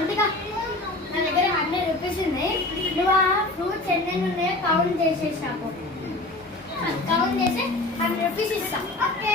ఒంటిగా నా దగ్గర 100 రూపీస్ ఉన్నాయి. నువ్వు ఆ ఫ్రూట్స్ ఎన్నెన్ని ఉన్నాయో కౌంట్ చేసేసి నాకు కౌంట్ చేసి 100 రూపీస్ ఇస్తా. ఓకే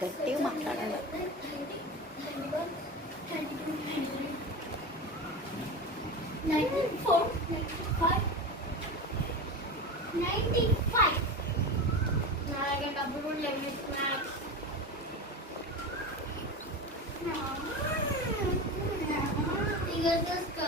గట్టిగా మాట్లాడాలి. 95 నా దగ్గర డబ్బులు కూడా లేవు. ఇక చూసుకో.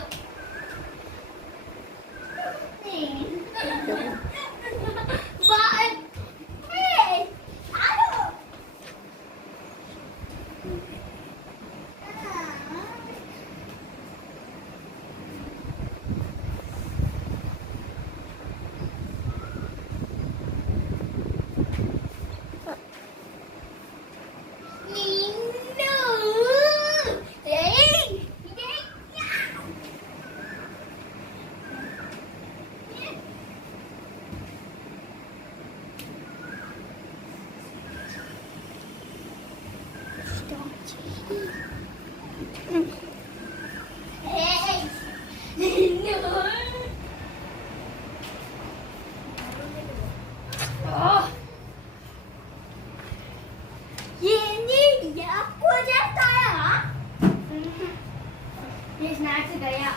ये स्नैक्स गया